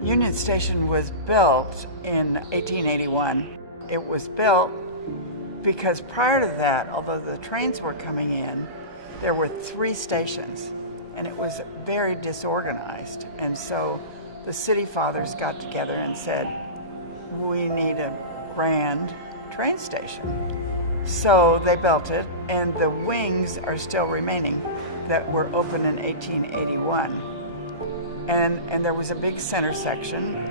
Union Station was built in 1881. It was built because prior to that, although the trains were coming in, there were 3 stations, and it was very disorganized. And so the city fathers got together and said, we need a grand train station. So they built it, and the wings are still remaining that were opened in 1881. And there was a big center section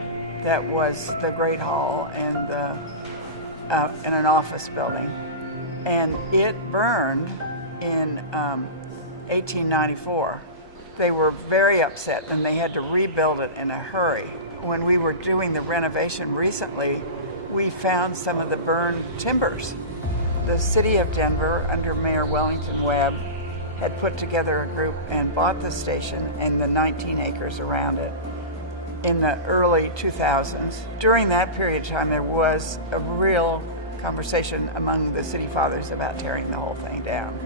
that was the Great Hall and an office building. And it burned in 1894. They were very upset, and they had to rebuild it in a hurry. When we were doing the renovation recently, we found some of the burned timbers. The city of Denver, under Mayor Wellington Webb, had put together a group and bought the station and the 19 acres around it in the early 2000s. During that period of time, there was a real conversation among the city fathers about tearing the whole thing down.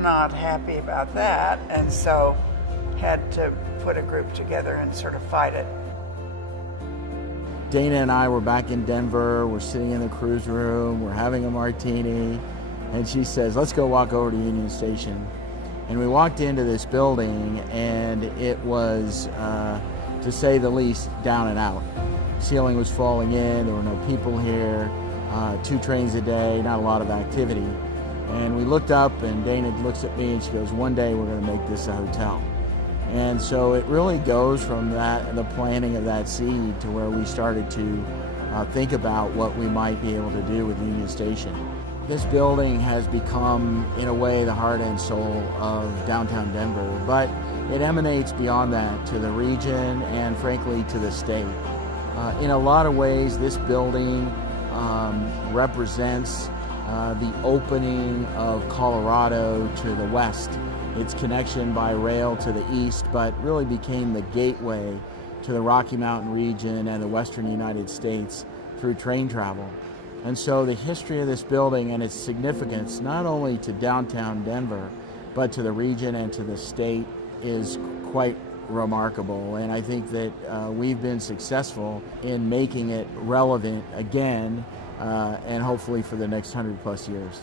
Not happy about that, and so had to put a group together and sort of fight it. Dana and I were back in Denver, we're sitting in the cruise room, we're having a martini, and she says, let's go walk over to Union Station. And we walked into this building, and it was, to say the least, down and out. Ceiling was falling in, there were no people here, 2 trains a day, not a lot of activity. And we looked up, and Dana looks at me and she goes, one day we're going to make this a hotel. And so it really goes from that, the planting of that seed, to where we started to think about what we might be able to do with Union Station. This building has become, in a way, the heart and soul of downtown Denver, but it emanates beyond that to the region and, frankly, to the state. In a lot of ways, this building represents the opening of Colorado to the west, its connection by rail to the east, but really became the gateway to the Rocky Mountain region and the western United States through train travel. And so the history of this building and its significance, not only to downtown Denver, but to the region and to the state, is quite remarkable. And I think that we've been successful in making it relevant again, and hopefully for the next 100+ years.